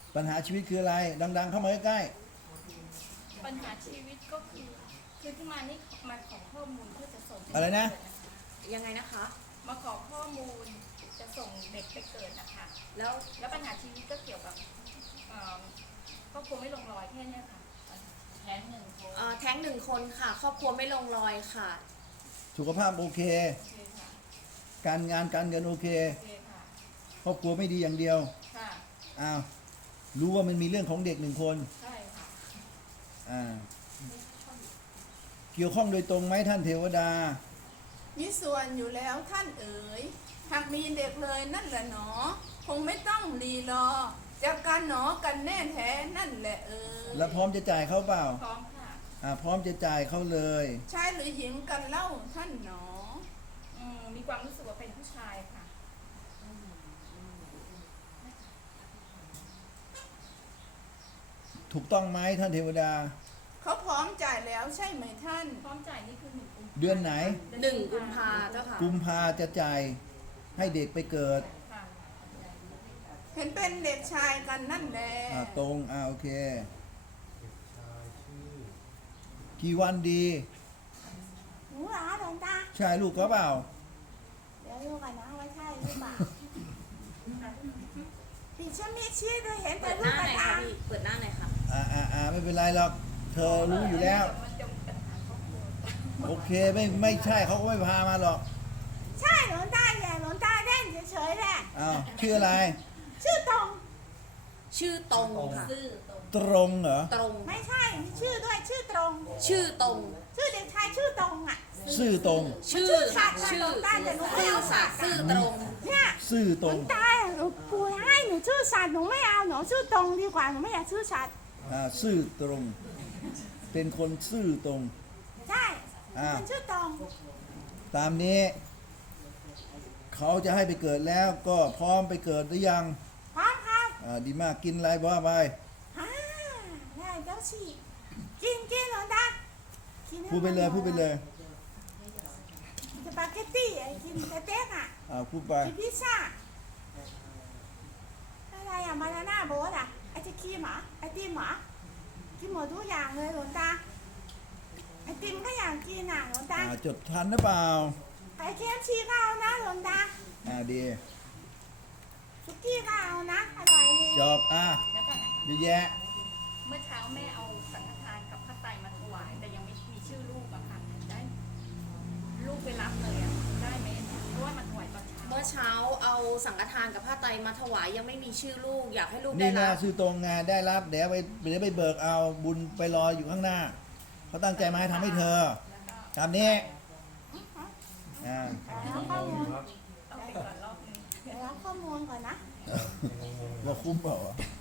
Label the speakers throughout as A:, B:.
A: ปัญหาชีวิตคืออะไรดังๆเข้ามาใกล้
B: ปัญหาชีวิตก็คือที่มานี่มาขอข้อมูลเพื่อจะส่ง
A: ๆอะไรนะ
C: ยังไงนะคะ
B: มาขอข้อมูลจะส่งเด็กไปเกิดนะคะแล้วปัญหาชีวิตก็เกี่ยวกับครอบครัวไม่ลงรอยแค่เนี้ยค่ะแท้งหนึ่งคน
C: แท้ง1 คนค่ะ ครอบครัวไม่ลงรอยค่ะ
A: สุขภาพโอเค
B: โอเคค่ะ
A: การงานการเงินโอเค
B: โอเคค่ะ
A: ครอบครัวไม่ดีอย่างเดียว
B: ค่ะ
A: อ้าวรู้ว่ามันมีเรื่องของเด็ก1 คน
B: ใช่ค่ะ
A: เกี่ยวข้องโดยตรงไหมท่านเทวดา
D: มีส่วนอยู่แล้วท่านเอ๋ยหากมีเด็กเลยนั่นแหละหนอ คงไม่ต้องรีรอจากการหนอกันแน่แท้นั่นแหละเอ๋ย
A: แล้วพร้อมจะจ่ายเขาเปล่า
B: พร้อมค่ะ
A: พร้อมจะจ่ายเขาเลย
D: ชายหรือหญิงกันเล่าท่านหนอ
B: มีความรู้สึกว่าเป็นผู้ชายค่ะ
A: ถูกต้องไหมท่านเทวดา
D: เขาพร้อมจ่ายแล้วใช่ไหมท่าน
B: พร้อมจ่ายนี่คือ1 กุมภา
A: เดือนไหน
C: 1 กุมภาเจ้าค่ะ
A: กุมภาจะจ่ายให้เด็กไปเกิด
B: ค่ะ
D: เห็นเป็นเด็กชายกันนั่นแหละ
A: ตรงโอเค กี่วันดี
D: หนูเหรอหลวงตา
A: ใช่ลูกก็เปล่า
D: เดี๋ยวดูกันนะว่าใช่หรือเปล่าดิฉันไม่เชื่อเลยเห็น
C: เปิ
D: แต่
C: ดห
D: ลูก
C: น้าก ห
D: ระ
C: น่อยค่ะ
D: ตา
C: พี่ เปิดหน้าหน่อยค่ะ
A: ไม่เป็นไรหรอก เธอรู้อยู่แล้ว
B: มันจะมีปัญหาครอบครัว
A: โอเคไม่ใช่เขาก็ไม่พามาหรอก
D: ใช่หลวงตาแย่หลวงตาเล่นเฉยๆแหละ
A: ชื่ออะไร
D: ชื่อตรง
C: ชื่อตรงค่ะ
B: ซื่อตรง
A: ตรงเหรอ
C: ตรง
D: ไม่ใช่มีชื่อด้วยชื่อตรง
C: ชื่อตรง
D: ชื่อเด็กชายชื่อตรงอ่ะ
A: ซื่อตรง
C: ชื่อ
D: สัตว์
C: ชื่อ
D: หลวงตาแต่หนูไม่
C: ซื่อ
D: เอา
C: สั
D: สั
C: ต
D: ต
C: ย์
D: ว์
C: ซื่อตรง
D: เนี่ย
A: ซื่อ
D: ห
A: ต
D: ล
A: ร
D: ว
A: ง
D: งตาหนูปู่ให้หนูชื่อสัตว์หนูไม่เอาหนูชื่อตรงดีกว่าหนูไม่อยากชื่อสัตว์
A: ซื่อตรง เป็นคนซื่อตรง
D: ใช่มันชื่อตรง
A: ตามนี้ เขาจะให้ไปเกิดแล้วก็พร้อมไปเกิดหรือยัง
D: พร้อมครับ
A: ดีมากกินอะไรว่าไป
D: ได้เจ้าสิกินหลวงตากินให้
A: พูดไปเลยพูดไปเลย
D: สปาเกตตี้กินสเต็กอ่ะ
A: พูดไป
D: กินพิซซ่าอะไรอ่ะมาลาน่าโบ๊ทอ่ะไอศครีมเหรอไอติมเหรอกินหมดทุกอย่างเลยหลวงตาไอติมก็อยากกินอ่ะหลวงตา
A: จดทันหรือเปล่า
D: ไข่เค็มชีก็เอานะหลวงตา
A: ดี
D: สุกี้ก็เอานะอร่อยดี
A: จบ
B: แล้วก่อนนะคะ
A: เยอะแยะ
B: เมื่อเช้าแม่เอาสังฆทานกับผ้าไตรมาถวาย แต่ยังไม่มีชื่อลูกอะค่ะได้ลูกไปรับเลยอะได้ไหมเพราะว่ามันถวายตอนเช้า
C: เมื่อเช้าเอาสังฆทานกับผ้าไตรมาถวายยังไม่มีชื่อลูก อยากให้ลูกได้
A: นี่นะ
C: รับ
A: ซื่อตรงงานได้รับเดี๋ยวไปเบิกเอาบุญไปรออยู่ข้างหน้าเขาตั้งใจมาให้ทำให้เธอ
B: แล้วก็
A: ตามนี้อ่า
D: แล้วข้อมูล
B: ต้องไปก่อนรอบนึง
D: แล้วข้อมูลก่อนนะ
A: ว่าคุ้มเปล่า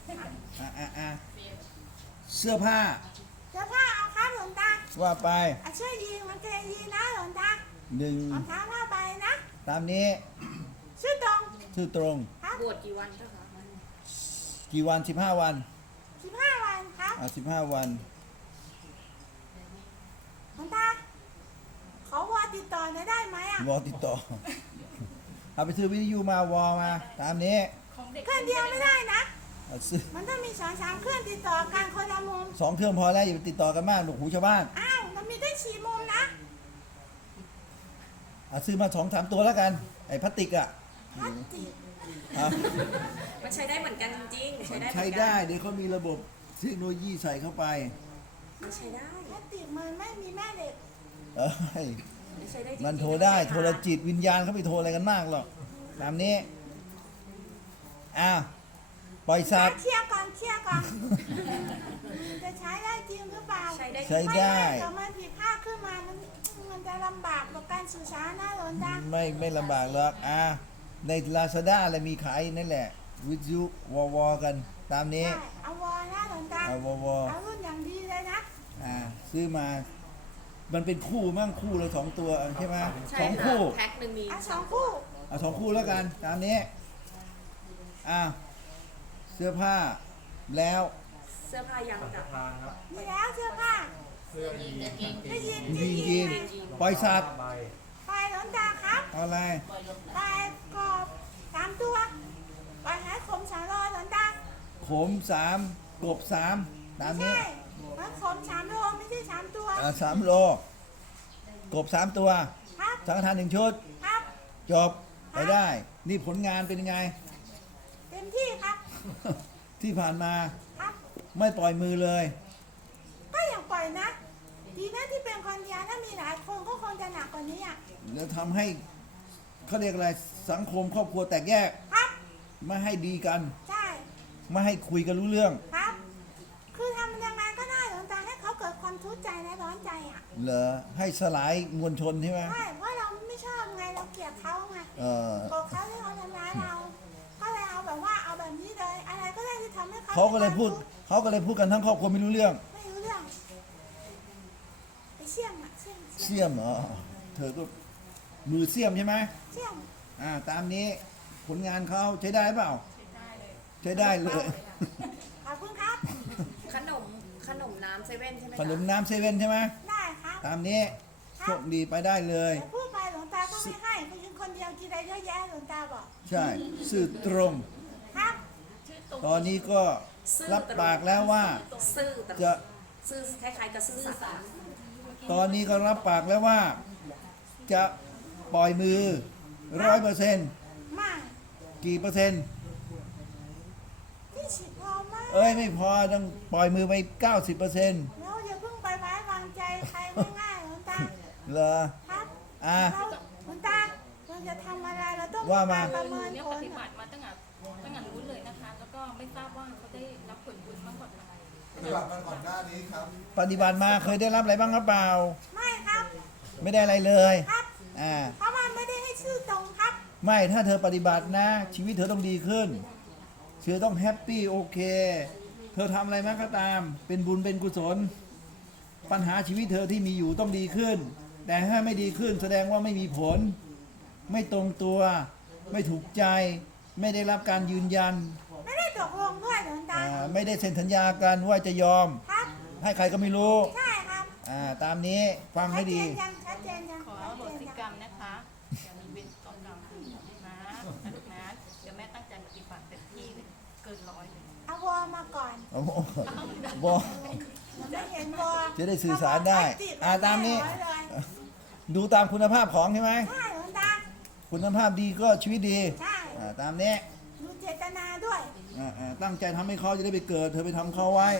A: เสื้อผ้า
D: เสื้อผ้าเอาครับหลวงตา
A: ว่าไป
D: เสื้อยีนมันเกงยีนนะหลวงตา
A: 1
D: รองเท้าผ้าใบนะ
A: ตามนี้
D: ชื่อตรง
A: ชื่อตรง
D: ครับ
C: บวชกี่วันเจ้าค่ะ
A: กี่วัน15 วัน
D: 15 วันครับ
A: 15 วัน
D: หลวงตาขอวอติดต่อหน่อยได้ไหมอ่ะ
A: วอติดต่อ เอาไปซื้อวิทยุมาวอมา ตามนี้
B: ของเด็ก
D: เครื่องเดียวไม่ได้นะ
A: ซื้อ
D: มันต้องมี2-3เครื่องติดต่อกันคนละมุม
A: 2 เครื่องพอแล้วอย่าไปติดต่อกันมากหนวกหูชาวบ้าน
D: อ้าวมันมีได้4มุมนะ
A: ซื้อมา2-3 ตัวแล้วกัน ไอ้พลาสติกอ่ะ
D: พลาสติก
A: อ่ะ
C: มันใช้ได้เหมือนกันจริงๆใช้ได้เหมือนกัน
A: ใช้ได้เดี๋ยวเขามีระบบเทคโนโลยีใส่เข้าไป
C: มันใช้ได้
D: พลาสติกมันไม่มีแม่เหล็ก
A: เอ้ย
C: มันใช้ได้จริงๆ
A: มันโทรได้
C: ม่
A: โท
C: ใช่
A: รจิตวิญญาณเขาไปโทรอะไรกันมากหรอกตามนี้ปล่อยสัตว์
D: เคลียร์ก่อนจะใช้ได้จริงหรือเปล่า
C: ใช้ได้
A: ใช้ได้
D: แต่มันผิดพลาดขึ้นมามันจะลำบากกับการสื่อสารนะหลวงตา
A: ไม่ลำบากหรอกใน Lazada อะไรมีขายนั่นแหละ วิทยุวอกัน ตามนี้
D: ใช่เอาวอนะหลวงตา
A: วอ
D: เอารุ่นอย่างดีเลยนะ
A: ซื้อมา มันเป็นคู่มั่งคู่เลย2 ตัวใช่ไหม
C: ใช่
A: สอง
C: ค่ะ
A: คู่
C: แพ็คหนึ่งมี
D: เอา2 คู่
A: เอา2 คู่แล้วกัน ตามนี้เสื้อผ้าแล้ว
C: เสื้อผ้ายังจ้ะ
D: มีแล้วเสื้อผ้า
E: เสื้อยีนกางเกง
D: ได้ยิน
A: ยินปล่อยสัตว์
E: ใบ
D: ไปหลวงตาครับ
A: เอาอะไร
D: ไปกรอบ3 ตัวไปหาคม300หลวงตา
A: คม3 กบ 3 ตาม
D: ไม่
A: นี้
D: ใช่ผักขม3 โลไม่ใช่3 ตัว
A: 3 โล กบ 3 ตัว
D: ครับ
A: สังฆทาน1 ชุด
D: ครับ
A: จบไปได้ นี่ผลงานเป็นยังไง
D: เต็มที่ครับ
A: ที่ผ่านมา
D: ครับ
A: ไม่ปล่อยมือเลย
D: ก็อย่าปล่อยนะ ดีนะที่เป็นคนเดียวถ้ามีหลายคนก็คงจะหนักกว่านี้อ่ะ
A: แล้วทำให้เขาเรียกอะไรสังคมครอบครัวแตกแยก
D: ครับ
A: ไม่ให้ดีกัน
D: ใช่
A: ไม่ให้คุยกันรู้เรื่อง
D: ครับ คือทำยังไงก็ได้หลวงตาให้เขาเกิดความทุกข์ใจและร้อนใจอ่ะ
A: เหรอให้สลายมวลชนใช่ไหม
D: ใช่ เพราะเราไม่ชอบไง เราเกลียดเขาไง
A: เออ
D: โกรธเขาที่เขาทำร้ายเรา ก็เลยเอาแบบว่าเอาแบบนี้เลย อะไรก็ได้ที่ทำให้เขา
A: เขาก็เลยพูด
D: มีความทุกข์
A: เขาก็เลยพูดกันทั้งครอบครัวไม่รู้เรื่อง
D: ไม่รู้เรื่องไปเสี่ยมอ่ะเสี่ยม
A: เสี่ยมเหรอเธอก็มือเสี่ยมใช่ไหม
D: เสี่ยม
A: ตามนี้ผลงานเขาใช้ได้เปล่า
B: ใช้ได้เลย
A: ใช้ได้เลย
D: ขอบคุณครับ
C: ขนมน้ำเซเว่นใช่ไหม
A: ขนม
C: คะ
A: น้ำเซเว่นใช่ไหม
D: ได้ครับ
A: ตามนี้โชคดีไปได้เลย
D: แต่พูดไปหลวงตาก็ไม่ให้ผู้หญิงคนเดียวกินอะไรเยอะแยะหลวงตาบอก
A: ใช่สื่อตรง
D: ครับ
B: ชื่อตรง
A: ตอนนี้ก็รับปากแล้วว่า
C: ซื่อตรง
A: จะ
C: ซื่อคล้ายๆกับซื่อสัตย์
A: ตอนนี้ก็รับปากแล้วว่า จะปล่อยมือ100%
D: มาก
A: กี่เปอร์เซ็นต์
D: ที่ฉีดพอมาก
A: เอ้ยไม่พอต้องปล่อยมือไป 90%
D: แล้วอย่าเพิ่งไปไว้วางใจใครง่ายๆหลวงตา
A: เหรอ
D: ครับ
A: อ่ะ
D: เราหลวงตาเราจะทำอะไรเราต้อง
A: ว่ามา
D: ประเมิน
B: เนี่ย
D: ผ
B: ป
D: ล
B: ฏิบัติมาตั้งแต่นู้นเลยนะคะ แล้วก็ไม่ทราบว่าเขาได้รับผลบุญมากกว่าอะไร
E: ปฏิบัติมาก่อนหน้านี้ครับ
A: ปฏิบัติมาเคยได้รับอะไรบ้างหรือเปล่า
D: ไม่ครับ
A: ไม่ได้อะไรเลย
D: ครับ
A: อ่า
D: เพราะมันไม่ได้ให้ชื่อตรงครับ
A: ไม่ถ้าเธอปฏิบัตินะ ชีวิตเธอต้องดีขึ้นเธอต้องแฮปปี้โอเค เธอทำอะไรมาก็ตาม เป็นบุญเป็นกุศล ปัญหาชีวิตเธอที่มีอยู่ต้องดีขึ้น แต่ถ้าไม่ดีขึ้นแสดงว่าไม่มีผล ไม่ตรงตัว ไม่ถูกใจ ไม่ได้รับการยืนยัน
D: ไม่ได้ตกลงด้วยหลวงตา
A: ไม่ได้เซ็นสัญญากันว่าจะยอม
D: ครับ
A: ให้ใครก็ไม่รู้
D: ใช่ครับ
A: ตามนี้ฟังให้ดี
D: ชัดเจนยัง
B: ขออโหสิกรรมนะคะอย่ามีเวรต่อกรรมนะลูกนะเดี๋ยวแม่ตั้งใจปฏิบัติเต็มที่เลยเกินร้อยเลย
D: เอาวอมาก่อน
A: บอก
D: จะเห็นวอ
A: จะได้สื่อสารได้ตามนี้
D: ร้อยเลย
A: ดูตามคุณภาพของใช่ไหม
D: ใช่หลวงตา
A: คุณภาพดีก็ชีวิตดี
D: ใช่
A: ตามนี้
D: ดูเจตนาด้วย
A: ตั้งใจทำให้เขาจะได้ไปเกิด เธอไปทำเขาไว้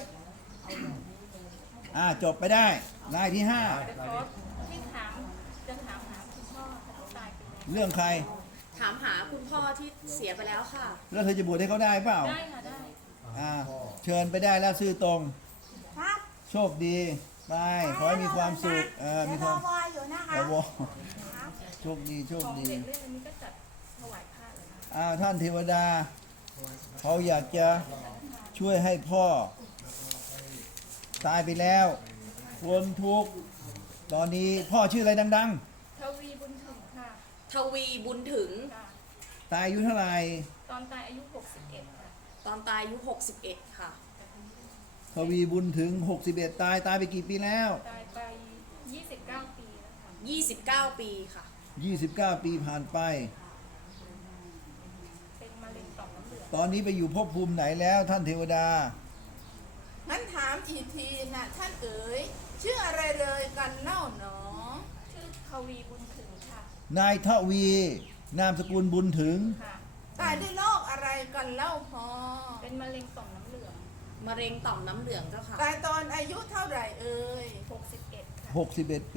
A: จบไปได้รายที่
B: แต่ขอที่จะถามหาคุณพ่อเขาตายไปแล้ว
A: 5 เรื่องใคร
C: ถามหาคุณพ่อที่เสียไปแล้วค่ะ
A: แล้วเธอจะบวชให้เขาได้เปล่า
B: ได้ค่ะได้
A: เชิญไปได้แล้วซื่อตรง
D: ครับ
A: โชคดี ไป ขอให้มีความสุขมี
D: มี
A: ความ
D: วออยู่นะคะ
A: ระว
D: ครับ
A: โชคดี โชค
B: ของ
A: ดี
B: เด็กเรื่องนี้ก็จัดถวายผ้าเลยนะ
A: ท่านเทวดา เขาอยากจะช่วยให้พ่อ ตายไปแล้วพ้นทุกข์ตอนนี้พ่อชื่ออะไรดัง
B: ทวีบุญถึงค่ะ
C: ทวีบุญถึง
B: ค่ะ
A: ๆ ตายอายุเท่าไหร่
B: ตอนตายอายุ 61 ค่ะ
C: ตอนตายอายุ61 ค่ะ
A: ทวีบุญถึง 61 ตายไปกี่ปีแล้ว
B: ตายไป 29 ปีแล้วค่ะ
C: 29 ปีค่ะ
A: 29 ปีผ่านไป
B: เป็นมะเร็งต่อมน้ำเหลือง
A: ตอนนี้ไปอยู่ภพภูมิไหนแล้วท่านเทวดา
D: งั้นถามอีกทีนะท่านเอ๋ยชื่ออะไรเลยกันเล่าหนอ
B: ชื่อทวีบุญถึงค่ะ
A: นายทวี นามสกุลบุญถึง
B: ค่ะ
D: ตายด้วยโรคอะไรกันเล่าพอ
B: เป็นมะเร็งต่อมน้ำเหลือง
C: มะเร็งต่อมน้ำเหลืองเจ้าค่ะ
D: ตายตอนอายุเท่าไหร่เอ่ย
B: 61 ค่ะ
A: 61 ปี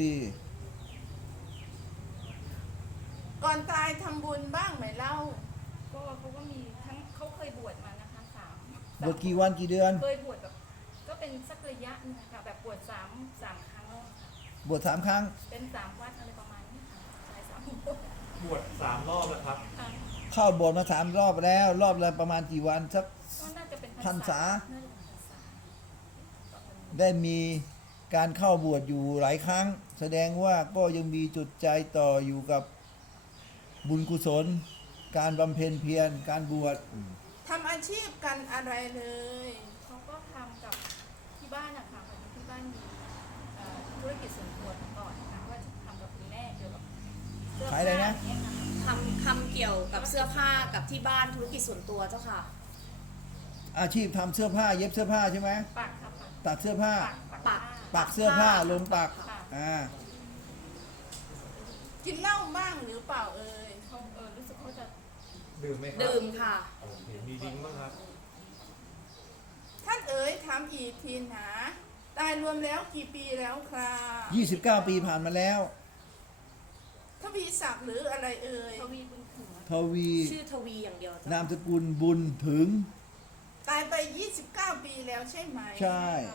D: ก่อนตายทำบุญบ้างไหมเล่า
B: ก็เขาก็มีทั้งเขาเคยบวชมานะคะ
A: บวชกี่วันกี่เดือน
B: เคยบวชแบบก็เป็นสักระยะนึงนะคะแบบบวชสามครั้งแล้วค่ะ
A: บวช3 ครั้ง
B: เป็น3 วัดอะไรประมาณนี้ค่ะใช่3
F: บวช3 รอบแล้วครับ
B: ค่ะ
A: เข้าโบสถ์มา3 รอบแล้ว รอบละประมาณกี่วันสัก
B: ก็น่าจะเป็น
A: พรรษา
B: น่าจะเป็นพรรษา
A: ได้มีการเข้าบวชอยู่หลายครั้ง แสดงว่าก็ยังมีจุดใจต่ออยู่กับบุญกุศล การบำเพ็ญเพียรการบวช
D: ทำอาชีพกันอะไรเลย
B: เขาก็ทำกับที่บ้านนะคะพอดีที่บ้านมีธุรกิจส่วนตัวมาก่อนนะคะว่าจะทำกับคุณแม่เกี่ยวกับเสื้อ
A: ขายอะไรนะ
B: ผ้าอย่างเงี้ยค่ะ
C: ทำเกี่ยวกับเสื้อผ้ากับที่บ้านธุรกิจส่วนตัวเจ้าค่ะ
A: อาชีพทำเสื้อผ้าเย็บเสื้อผ้าใช่ไหม
B: ปักค่ะปัก
A: ตัดเสื้อผ้า
C: ปัก
A: ปักเสื้อผ้าลงปัก
B: ค่ะ
D: กินเหล้าบ้างหรือเปล่าเอ่ย
B: เขารู้สึกเขาจะ
F: ดื่มไหมครับ
C: ดื่มค่ะ
F: โอเคมีดิ้งบ้างครับ
D: ท่านเอ๋ยถามอีกทีหนาตายรวมแล้วกี่ปีแล้วครับ
A: 29 ปีผ่านมาแล้ว
D: ทวีศักดิ์หรืออะไรเอ่ย
B: ทวีบุญถึง
A: ทวี
C: ชื่อทวีอย่างเดียวจ้ะ
A: นามสกุลบุญถึง
D: ตายไป 29 ปีแล้วใช่ไหม
A: ใช่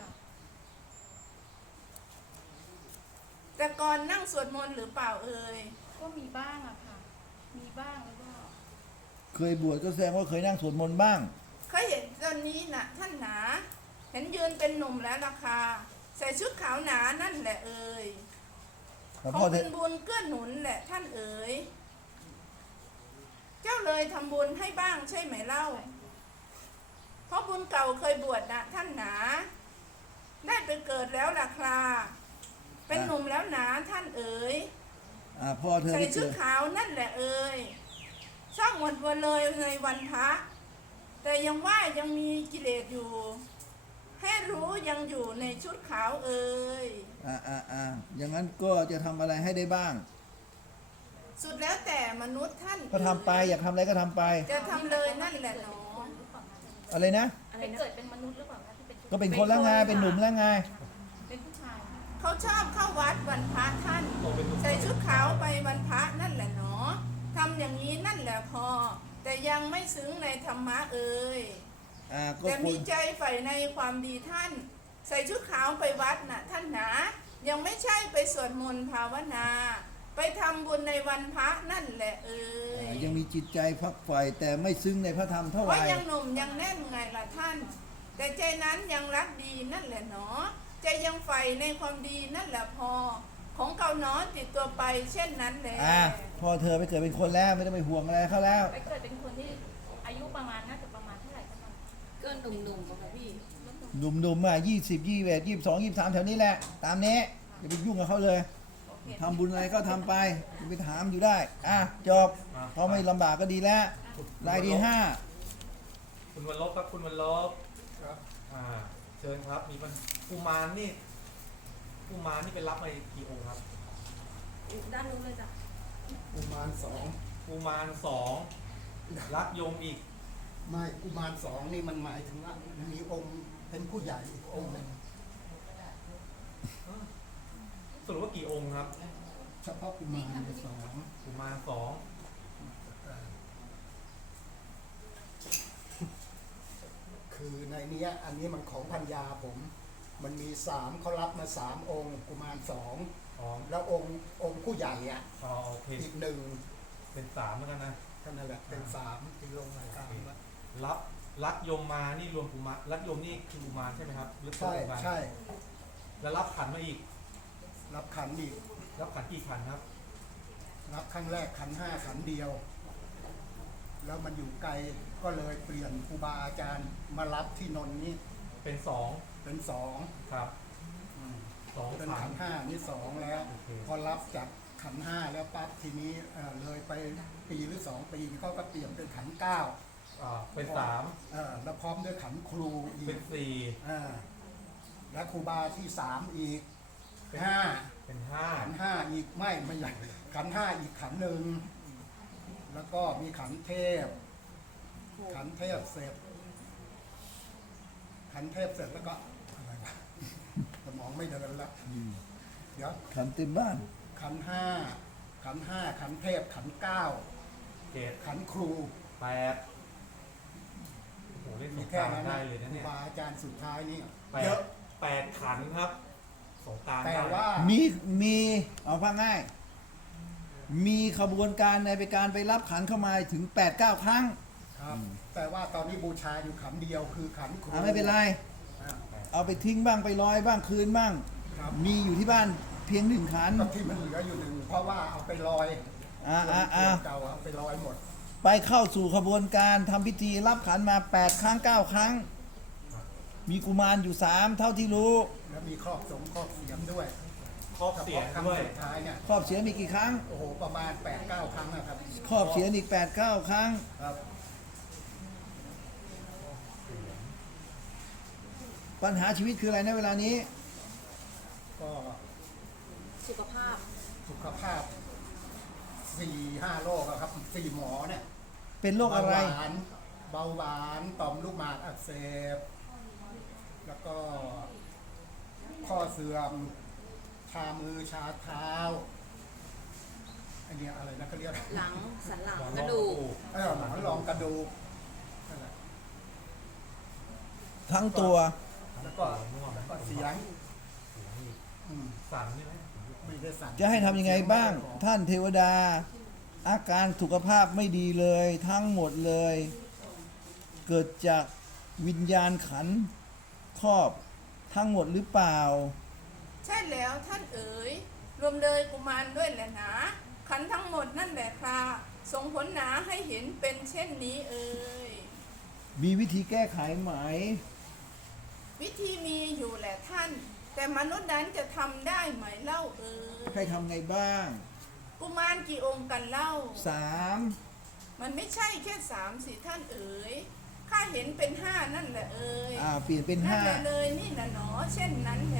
D: แต่ก่อนนั่งสวดมนต์หรือเปล่าเอ่ย
B: ก็มีบ้างอะค่ะ มีบ้างแล้วก็
A: เคยบวชก็แสดงว่าเคยนั่งสวดมนต์บ้าง
D: เคยเห็นตอนนี้น่ะท่านหนา เห็นยืนเป็นหนุ่มแล้วราคาใส่ชุดขาวหนานั่นแหละเอ่ย
A: แต่
D: ข
A: พ่
D: อ
A: อเธ
D: เป็
A: อน
D: บุญเกื้อหนุนแหละท่านเอ๋ย เจ้าเลยทำบุญให้บ้างใช่ไหมเล่า เพราะบุญเก่าเคยบวชนะท่านหนา ได้ไปเกิดแล้วล่ะคราเป็นหนุ่มแล้วหนาท่านเอ๋ย
A: พ่อเธอ
D: ใส่
A: ไป
D: ชุ
A: เกิ
D: ด
A: ด
D: ขาวนั่นแหละเอ่ยสร้างหมดวันเลยในวันพระแต่ยังว่ายังมีกิเลสอยู่ ให้รู้ยังอยู่ในชุดขาวเอ่ย
A: อย่างนั้นก็จะทำอะไรให้ได้บ้าง
D: สุดแล้วแต่มนุษย์ท่าน
A: ก็ทำไปอยากทำอะไรก็ทำไป
D: จะทำเลยนั่นแหละหนอ
A: อะไรนะ
C: อะไร
B: เป็น
C: นะ
B: เกิดเป็นมนุษย์หรือเปล่าคะที่เป็น
A: ก็เป็นคนแล้วไงเป็นหนุ่มแล้วไง
B: เป็นผู้ชายค่ะ
D: เขาชอบเข้าวัดวันพระท่าน
F: โตเป็นหนุ่ม
D: ใส่ชุดขาวไปวันพระนั่นแหละหนอทำอย่างนี้นั่นแหละพอ แต่ยังไม่ซึ้งในธรรมะเอ่ย
A: ก็
D: แต่
A: ค
D: มี
A: น
D: ใจใฝ่ในความดีท่าน ใส่ชุดขาวไปวัดน่ะท่านหนา ยังไม่ใช่ไปสวดมนต์ภาวนา ไปทำบุญในวันพระนั่นแหละเอ่ย
A: ยังมีจิตใจพักใฝ่แต่ไม่ซึ้งในพระธรรมเท่าไห
D: ว่า
A: ร่
D: ยังหนุ่มยังแน่นไงล่ะท่าน แต่ใจนั้นยังรักดีนั่นแหละหนอ ใจยังใฝ่ในความดีนั่นแหละพอ ของเก่าหนอติดตัวไปเช่นนั้นแหละ
A: พ่อเธอไปเกิดเป็นคนแล้วไม่ต้องไปห่วงอะไรเขาแล้ว
B: ไปเกิดเป็นคนที่อายุประมาณน่าจะประมาณเท่าไหร่คะ
C: เกินหนุ่มๆอะค่ะพี่
A: หนุ่มๆ20 21 22 23แถวนี้แหละ ตามนี้อย่าไปยุ่งกับเขาเลย
B: โอเค
A: ทำบุญอะไรก็ทำไปอย่าไปถามอยู่ได้จบเขาไม่ลำบากก็ดีแล้วรายที่
F: คุณวันลบครับคุณวันลบ
E: ครับ
F: เชิญครับ มีมันกุมารนี่ไปรับมากี่องค์ครับ
C: ด้านนู้นเลยจ้ะ
E: กุมารสอง
F: กุมารสองรักยมอีก
E: ไม่กุมารสองนี่มันหมายถึงว่ามีองค์เป็นผู้ใหญ่อีกองค์หนึ่ง
F: สรุปว่ากี่องค์ครับ
E: เฉพาะกุมารเนี่ยสอง
F: กุมารสอง
E: คือในเนี้ยอันนี้มันของพัญญาผม มันมีสามเขารับมาสามองค์ กุมารสอง
F: อ๋อ
E: แล้วองค์ผู้ใหญ่อ่ะ
F: โอเค
E: อีกหนึ่ง
F: เป็นสามแล้วกันนะ
E: ก็นั่นแหละเป็นสามที่ลงรายการว่า
F: รับรักยมมานี่รวมกุมารรักยมนี่คือกุมารใช่ไหมครับหรือ
E: ใช่
F: กุมาร
E: ใช่
F: แล้วรับขันมาอีก
E: รับขันอีก
F: รับขันกี่ขันครับ
E: รับครั้งแรกขันห้าขันเดียว แล้วมันอยู่ไกลก็เลยเปลี่ยนครูบาอาจารย์มารับที่นนท์นี่
F: เป็นสอง
E: เป็นสอง
F: ครับสอง
E: เป็น
F: ขั
E: ขั
F: น
E: นห้านี่สองแล้ว
F: โอเค
E: พอรับจากขันห้าแล้วปั๊บทีนี้เลยไปปีหรือสองปีเขาก็เปลี่ยนเป็นขันเก้า
F: เป็นสาม
E: แล้วพร้อมด้วยขันครูอี
F: เป็
E: ก
F: นสี่
E: และครูบาที่สามอีก
F: เป็น
E: ห้า
F: เป็นห้า
E: ขันห้าอีกไม่ใหญ่ขันห้าอีกขันหนึ่งแล้วก็มีขันเทพ ขันเทพเสร็จ ขันเทพเสร็จแล้วก็อะไรวะสมองไม่เดินละเดี๋ยว
A: ขันเต็มบ้าน
E: ขันห้าขันเทพขันเก้า
F: เจ็ด
E: ขันครู
F: แปดโอ้โหเล่นส
E: มี
F: งก
E: แค่
F: ราร
E: นั้น
F: ได้เลยนะ
E: ครู
F: เนี่ย
E: บาอาจารย์สุดท้ายนี่
F: แป
E: เย
F: ด
E: อะ
F: แปดขันครับสงกราร
E: แต่ว่า
A: มีเอาฟังง่าย มีขบวนการในการไปรับขันเข้ามาถึง 8-9 ครั้ง
E: ครับ แต่ว่าตอนนี้บูชาอยู่ขันเดียวคือขันครู
A: ไม่เป็นไร
E: อ่า
A: เอาไปทิ้งบ้างไปลอยบ้างคืนบ้าง
E: ครับ
A: มีอยู่ที่บ้านเพียง 1 ขัน
E: ก็ที่มันเหลืออยู่หนึ่งเพราะว่าเอาไปลอย
A: อ่า
E: ส่วน
A: อ่า
E: เก่าเอาไปลอยหมด
A: ไปเข้าสู่ขบวนการทำพิธีรับขันมา 8 ครั้ง 9 ครั้ง มีกุมารอยู่ 3 เท่าที่รู้
E: แล้วมีครอบสงฆ์ครอบเสียมด้วย
F: ครอบเสียง
E: ฉพาะครั้ง
F: ด้วย
E: สุดท้ายเนี่ย
A: ครอบเสียมีกี่ครั้ง
E: โอ้โหประมาณ 8-9 ครั้งนะครับ
A: ครอบเสียอีก 8-9 ครั้ง
E: ครับ
A: ปัญหาชีวิตคืออะไรในเวลานี้
E: ก็
C: สุขภาพ
E: สุขภาพ4-5โรคอะครับ4หมอเนี่ย
A: เป็นโรคอะไร
E: เบาหวานต่อมลูกหมากอักเสบ แล้วก็ข้อเสื่อม ชามือชาเท้า อันเนี้ยอะไรนะเขาเรียก
C: หลังสันหลัง
F: หมอน
C: ก
F: รอง
C: ระดูก
E: หมอนรองกระดูกนั่นแหละ
A: ทั้งตัว
E: แล้วก็
F: ง่วง
E: ก็เสียงอืม
F: สั่นใช่ไหม
E: ไม่ได้สั่น
A: จะให้ทำยังไงบ้าง ท่านเทวดา อาการสุขภาพไม่ดีเลย ทั้งหมดเลย เกิดจากวิญญาณขันธ์ครอบทั้งหมดหรือเปล่า
D: ใช่แล้วท่านเอ๋ยรวมเลยกุมารด้วยแหละหนาขันธ์ทั้งหมดนั่นแหละค่ะส่งผลหนาให้เห็นเป็นเช่นนี้เอ๋ย
A: มีวิธีแก้ไขไหม
D: วิธีมีอยู่แหละท่าน แต่มนุษย์นั้นจะทำได้ไหมเล่าเอ๋ย
A: ให้ทำไงบ้าง
D: กุมารกี่องค์กันเล่า
A: 3
D: มันไม่ใช่แค่3สิท่านเอ๋ยข้าเห็นเป็น5นั่นแหละเอ๋ย
A: เปลี่ยนเป็น
D: นั่นแหละเลยนี่นะหนอเช่นนั้นแหละ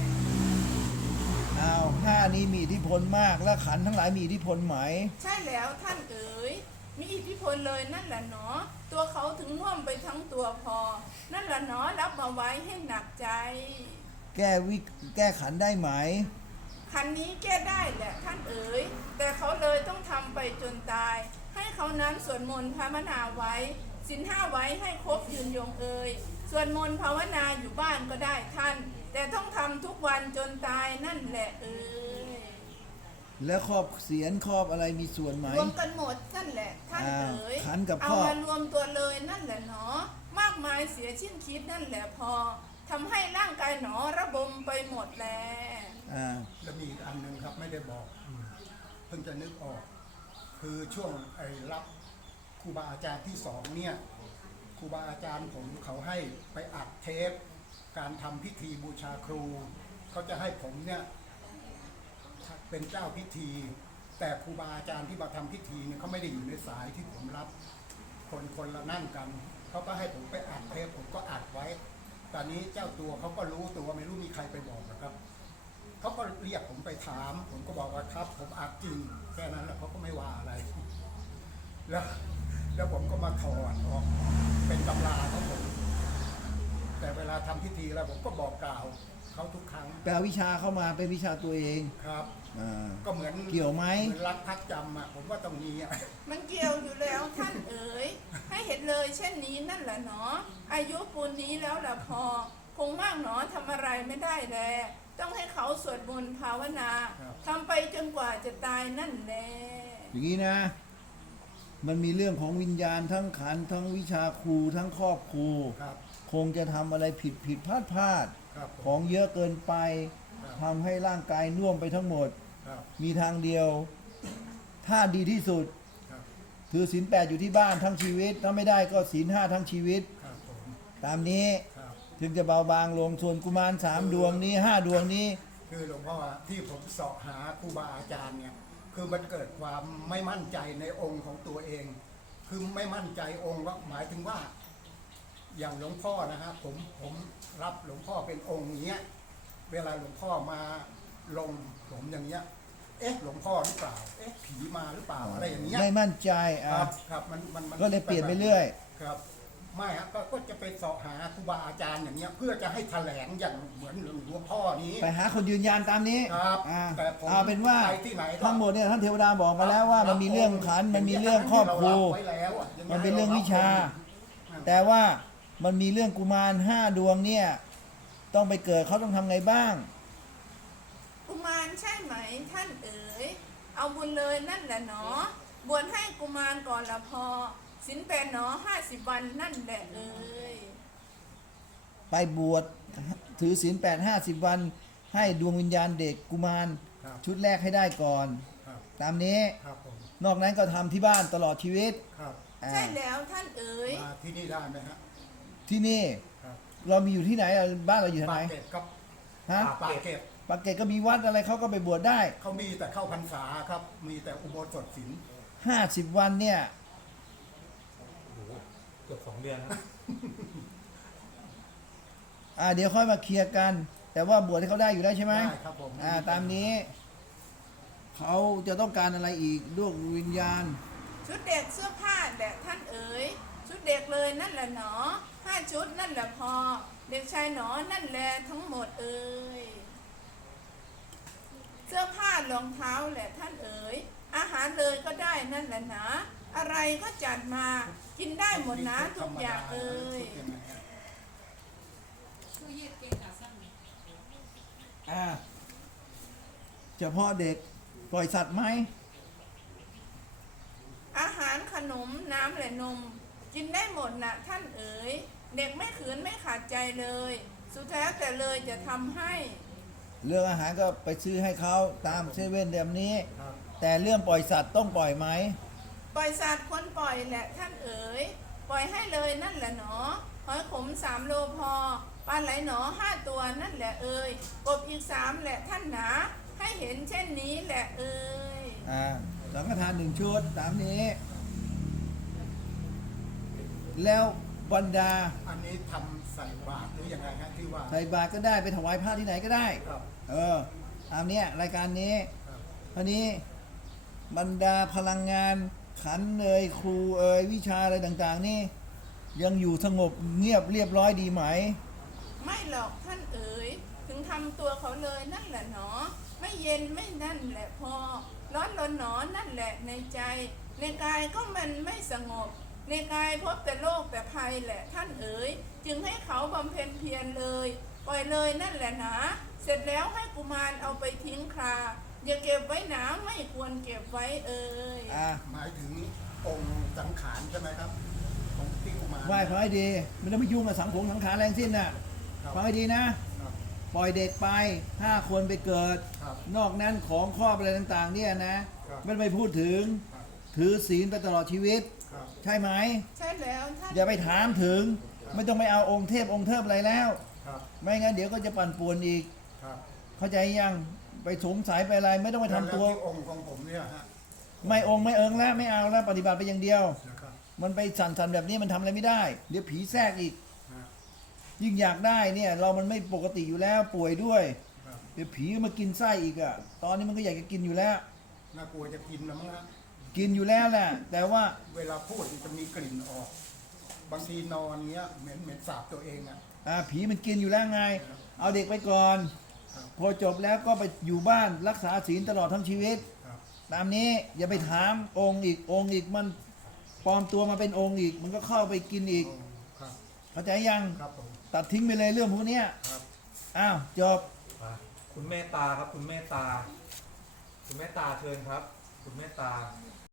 A: 5นี้มีอิทธิพลมากและขันธ์ทั้งหลายมีอิทธิพลไหม
D: ใช่แล้วท่านเอ๋ยมีอิทธิพลเลยนั่นแหละหนอตัวเขาถึงน่วมไปทั้งตัวพอ นั่นแหละหนอรับมาไว้ให้หนักใจ
A: แก้ขันธ์ได้ไหม
D: คันนี้แก้ได้แหละท่านเอ๋ยแต่เขาเลยต้องทำไปจนตาย ให้เขานั้นสวดมนต์ภาวนาไว้ศีล5ไว้ให้ครบยืนยงเอ๋ยสวดมนต์ภาวนาอยู่บ้านก็ได้ท่าน แต่ต้องทำทุกวันจนตายนั่นแหละเอ๋ย
A: และครอบเสียนครอบอะไรมีส่วนไหม
D: รวมกันหมดนั่นแหละท่านเอ๋ย
A: ขันกับ
D: เอา
A: ครอบ
D: มารวมตัวเลยนั่นแหละหนอมากมายเสียชิ้นคิดนั่นแหละพอทำให้ร่างกายหนอระบมไปหมดแล้ว
E: แล้วมีอีกอันหนึ่งครับไม่ได้บอกเพิ่งจะนึกออก คือช่วงรับครูบาอาจารย์ที่2เนี่ยครูบาอาจารย์ผมเขาให้ไปอัดเทปการทำพิธีบูชาครูเขาจะให้ผมเนี่ยเป็นเจ้าพิธี แต่ครูบาอาจารย์ที่มาทำพิธีเนี่ยเขาไม่ได้อยู่ในสายที่ผมรับคนละนั่งกันเขาก็ให้ผมไปอัดเทปผมก็อัดไว้ ตอนนี้เจ้าตัวเขาก็รู้ตัวไม่รู้มีใครไปบอกนะครับเขาก็เรียกผมไปถาม ผมก็บอกว่าครับ ผมอัดจริงแค่นั้นแหละเขาก็ไม่ว่าอะไร แล้วผมก็มาถอดออกเป็นตำราของผม แต่เวลาทำพิธีแล้วผมก็บอกกล่าวเขาทุกครั้ง
A: แปลวิชาเข้ามาเป็นวิชาตัวเอง
E: ครับ
A: อ่า
E: ก็เหมือน
A: เกี่ยวไหม
E: เหมือนรักพักจำอ่ะผมว่าต้องมีอ่ะ
D: มันเกี่ยวอยู่แล้วท่านเอ๋ยให้เห็นเลยเช่นนี้นั่นแหละหนออายุปูนนี้แล้วละพอคงมากหนอทำอะไรไม่ได้แลต้องให้เขาสวดมนต์ภาวนาทำไปจนกว่าจะตายนั่นแหละ
A: อย่างนี้นะ มันมีเรื่องของวิญญาณทั้งขันธ์ทั้งวิชาครูทั้งครอบครู
E: ครับ
A: คงจะทำอะไรผิดพลาด
E: ครับผม
A: ของเยอะเกินไป
E: ครับ
A: ทำให้ร่างกายน่วมไปทั้งหมด
E: ครับ
A: มีทางเดียว ถ้าดีที่สุด
E: ครับ
A: ถือศีล8อยู่ที่บ้านทั้งชีวิต ถ้าไม่ได้ก็ศีล5ทั้งชีวิต
E: ครับผม
A: ตามนี้
E: ครับ
A: ถึงจะเบาบางลงส่วนกุมาร3 ดวงนี้ 5 ดวงนี้
E: คือหลวงพ่อที่ผมเสาะหาครูบาอาจารย์เนี่ยคือมันเกิดความไม่มั่นใจในองค์ของตัวเอง คือไม่มั่นใจองค์ว่าหมายถึงว่า อย่างหลวงพ่อนะฮะผมรับหลวงพ่อเป็นองค์เนี้ยเวลาหลวงพ่อมาลงผมอย่างเงี้ยเอ๊ะหลวงพ่อหรือเปล่าเอ๊ะผีมาหรือเปล่าอะไรอย่างเงี้ย
A: ไม่มั่นใจ
E: ครับครับมัน
A: ก็เลยเปลี่ยนไปเรื่อย
E: ครับไม่ฮะก็จะไปเสาะหาครูบาอาจารย์อย่างเงี้ยเพื่อจะให้แถลงอย่างเหมือนหลวงพ่อนี้
A: ไปหาคนยืนยันตามนี้
E: ครับ
A: อ่า
E: แต่ผม
A: เอาเป็นว่า
E: ไปที่ไหนก็
A: ทั้งหมดเนี่ยท่านเทวดาบอกมาแล้วว่ามันมีเรื่องขันธ์มันมีเรื่องครอบครัว
E: ไว้แล้วอะยังไง
A: มันเป็นเรื่องวิชา แต่ว่ามันมีเรื่องกุมาร5 ดวงเนี่ย ต้องไปเกิดเขาต้องทำไงบ้าง
D: กุมารใช่ไหมท่านเอ๋ยเอาบุญเลยนั่นแหละหนอบวชให้กุมารก่อนละพอศีล8หนอ50 วันนั่นแหละเอ๋ย
A: ไปบวชถือศีล8 50 วัน ให้ดวงวิญญาณเด็กกุมาร
E: ครับ
A: ชุดแรกให้ได้ก่อน
E: ครับ
A: ตามนี้
E: ครับผม
A: นอกนั้นก็ทำที่บ้านตลอดชีวิต
E: ครับ
A: อ่า
D: ใช่แล้วท่านเอ๋ย
E: มาที่นี่ได้ไหมฮะ
A: ที่นี่
E: ครับ
A: เรามีอยู่ที่ไหนอ่ะบ้านเราอยู่ที่
E: ปา
A: ไหน
E: กเกร็ดครับ
A: ฮะ
E: ปากเกร็ด
A: ปากเกร็ดก็มีวัดอะไรเขาก็ไปบวชได้
E: เขามีแต่เข้าพรรษาครับ มีแต่อุโบสถศีล
A: 50 วันเนี่ย
F: โอ้โหเกือบ2 เดือนนะ
A: เดี๋ยวค่อยมาเคลียร์กัน แต่ว่าบวชให้เขาได้อยู่แล้วใช่ไหม
E: ได้ครับผม
A: ตามนี้ เขาจะต้องการอะไรอีกดวงวิญญาณ
D: ชุดเด็กเสื้อผ้าแหละท่านเอ๋ยชุดเด็กเลยนั่นแหละหนอ5 ชุดนั่นแหละพอ เด็กชายหนอนั่นแหละทั้งหมดเอ๋ยเสื้อผ้ารองเท้าแหละท่านเอ๋ยอาหารเลยก็ได้นั่นแหละนะ อะไรก็จัดมากินได้หมดนะทุกอย่างเอ๋ย
E: ชุดยังไงฮะ
A: เฉพาะเด็กปล่อยสัตว์ไหม
D: อาหารขนมน้ำและนม กินได้หมดนะท่านเอ๋ยเด็กไม่ขืนไม่ขาดใจเลย สุดแท้แต่เลยจะทำให้
A: เรื่องอาหารก็ไปซื้อให้เขาตามเซเว่นแบบนี้
E: ครับ
A: แต่เรื่องปล่อยสัตว์ต้องปล่อยไหม
D: ปล่อยสัตว์คนปล่อยแหละท่านเอ๋ยปล่อยให้เลยนั่นแหละหนอหอยขม3 โลพอปลาไหลหนอ5 ตัวนั่นแหละเอ๋ยกบอีก3แหละท่านหนาให้เห็นเช่นนี้แหละเอ๋ย
A: สังฆทาน1 ชุดตามนี้ แล้วบรรดา
E: อันนี้ทำใส่บาตรหรือยังไงฮะที่ว่า
A: ใส่บาตรก็ได้ไปถวายพระที่ไหนก็ได้
E: ครับ
A: ตามเนี้ยรายการนี้
E: ครับ
A: ทีนี้บรรดาพลังงานขันเอ่ยครูเอ่ยวิชาอะไรต่างๆ นี่ยังอยู่สงบเงียบเรียบร้อยดีไหม
D: ไม่หรอกท่านเอ๋ยถึงทำตัวเขาเลยนั่นแหละหนอไม่เย็นไม่นั่นแหละพอ ร้อนรนหนอนั่นแหละในใจ ในกายก็มันไม่สงบ ในกายพบแต่โรคแต่ภัยแหละท่านเอ๋ยจึงให้เขาบำเพ็ญเพียรเลย ปล่อยเลยนั่นแหละหนาเสร็จแล้วให้กุมารเอาไปทิ้งคราอย่าเก็บไว้หนาไม่ควรเก็บไว้เอ๋ย
E: หมายถึงองค์สังขารใช่ไหมครับองค์ที่กุมาร
A: ไหว้พระให้ดีไม่ต้องไปยุ่งกับสังขารแรงสิ้นน่ะ
E: ครับ
A: ฟังให้ดีนะ
E: ครับ
A: ปล่อยเด็กไป5 คนไปเกิด
E: ครับ
A: นอกนั้นของครอบอะไรต่างๆ เนี่ยนะครับ ไม่ไปพูดถึง
E: ครับ
A: ถือศีลไปตลอดชีวิต
E: ครับ
A: ใช่ไหม
D: ใช่แล้วท่าน
A: อย่าไปถามถึง ไม่ต้องไปเอาองค์เทพองค์เทิบอะไรแล้ว
E: ครับ
A: ไม่งั้นเดี๋ยวก็จะปั่นป่วนอีก
E: ครับ
A: เข้าใจยังไปสงสัยไปอะไร ไม่ต้องไปทำตัว
E: แล้ที่องค์ของผมเนี่ยฮะ
A: ไม่องค์ไม่เอิงแล้วไม่เอาแล้วปฏิบัติไปอย่างเดียว
E: นะครับ
A: มันไปสั่นๆแบบนี้มันทำอะไรไม่ได้ เดี๋ยวผีแทรกอีก
E: ฮะ
A: ยิ่งอยากได้เนี่ย เรามันไม่ปกติอยู่แล้วป่วยด้วย
E: ครับ
A: เดี๋ยวผีมากินไส้อีกอะตอนนี้มันก็อยากจะกินอยู่แล้ว
E: น่ากลัวจะกินนะมั้งฮะ
A: กินอยู่แล้วแหละ แต่ว่า
E: เวลาพูดมันจะมีกลิ่นออก บางทีนอนเงี้ยเหม็นสาบตัวเองอ่ะ
A: ผีมันกินอยู่แล้วไง เอาเด็กไปก่อน
E: ครับ
A: พอจบแล้วก็ไปอยู่บ้านรักษาศีลตลอดทั้งชีวิต
E: ครับ
A: ตามนี้อย่าไปถามองค์อีกมันปลอมตัวมาเป็นองค์อีก มันก็เข้าไปกินอีก
E: โอ้ครับ
A: เข้าใจยัง
E: ครับผม
A: ตัดทิ้งไปเลยเรื่องพวกเนี้ย
E: ครับ
A: อ้าวจบ
F: มาคุณเมตตาครับ คุณเมตตา คุณเมตตาเชิญครับ คุณเมตตา